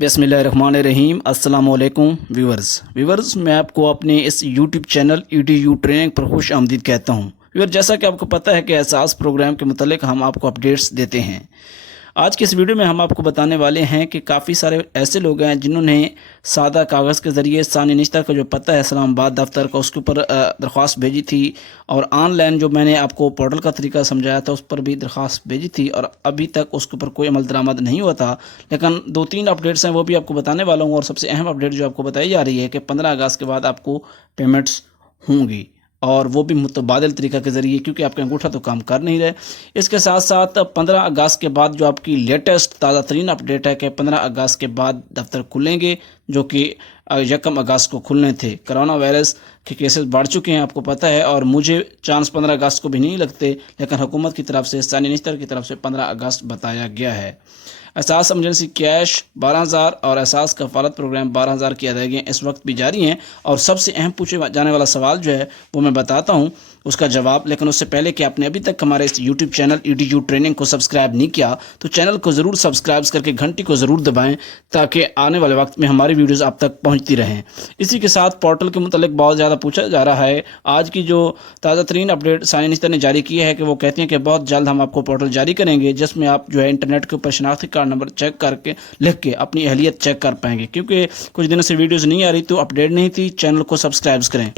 बिस्मिल्लाहिर्रहमानिर्रहीम अस्सलाम वालेकुम व्यूवर्स मैं आपको अपने इस यूट्यूब चैनल EDU ट्रेनिंग पर खुश आमदीद कहता हूँ। व्यूअर, जैसा कि आपको पता है कि एहसास प्रोग्राम के मुतालिक हम आपको अपडेट्स देते हैं। आज की इस वीडियो में हम आपको बताने वाले हैं कि काफ़ी सारे ऐसे लोग हैं जिन्होंने सादा कागज़ के ज़रिए सानी निश्ता का जो पता है इस्लामाबाद दफ्तर का, उसके ऊपर दरख्वास्त भेजी थी, और ऑनलाइन जो मैंने आपको पोर्टल का तरीका समझाया था उस पर भी दरख्वास्त भेजी थी, और अभी तक उसके ऊपर कोई अमल दरामद नहीं हुआ था। लेकिन 2-3 अपडेट्स हैं, वो भी आपको बताने वाला हूँ। और सबसे अहम अपडेट जो आपको बताई जा रही है कि 15 अगस्त के बाद आपको पेमेंट्स होंगी, और वो भी मुतबादिल तरीका के ज़रिए, क्योंकि आपका अंगूठा तो काम कर नहीं रहे। इसके साथ साथ 15 अगस्त के बाद जो आपकी लेटेस्ट ताज़ा तरीन अपडेट है कि 15 अगस्त के बाद दफ्तर खुलेंगे, जो कि 1 अगस्त को खुलने थे। कोरोना वायरस के केसेस बढ़ चुके हैं, आपको पता है, और मुझे चांस 15 अगस्त को भी नहीं लगते, लेकिन हुकूमत की तरफ से, सानी निश्तर की तरफ से 15 अगस्त बताया गया है। एहसास एमरजेंसी कैश 12,000 और एहसास कफालत प्रोग्राम 12,000 की अदायगियाँ इस वक्त भी जारी हैं। और सबसे अहम पूछे जाने वाला सवाल जो है वो मैं बताता हूँ उसका जवाब, लेकिन उससे पहले कि आपने अभी तक हमारे इस यूट्यूब चैनल EDU ट्रेनिंग को सब्सक्राइब नहीं किया तो चैनल को ज़रूर सब्सक्राइब करके घंटी को ज़रूर दबाएं, ताकि आने वाले वक्त में हमारी वीडियोस आप तक पहुंचती रहें। इसी के साथ पोर्टल के मुतालिक बहुत ज़्यादा पूछा जा रहा है। आज की जो ताज़ा तरीन अपडेट सानी निश्तर ने जारी की है कि वो कहते हैं कि बहुत जल्द हम आपको पोर्टल जारी करेंगे, जिसमें आप जो है इंटरनेट के ऊपर शनाख्ती कार्ड नंबर चेक करके लिख के अपनी अहलियत चेक कर पाएंगे। क्योंकि कुछ दिनों से वीडियोज़ नहीं आ रही तो अपडेट नहीं थी, चैनल को सब्सक्राइब करें।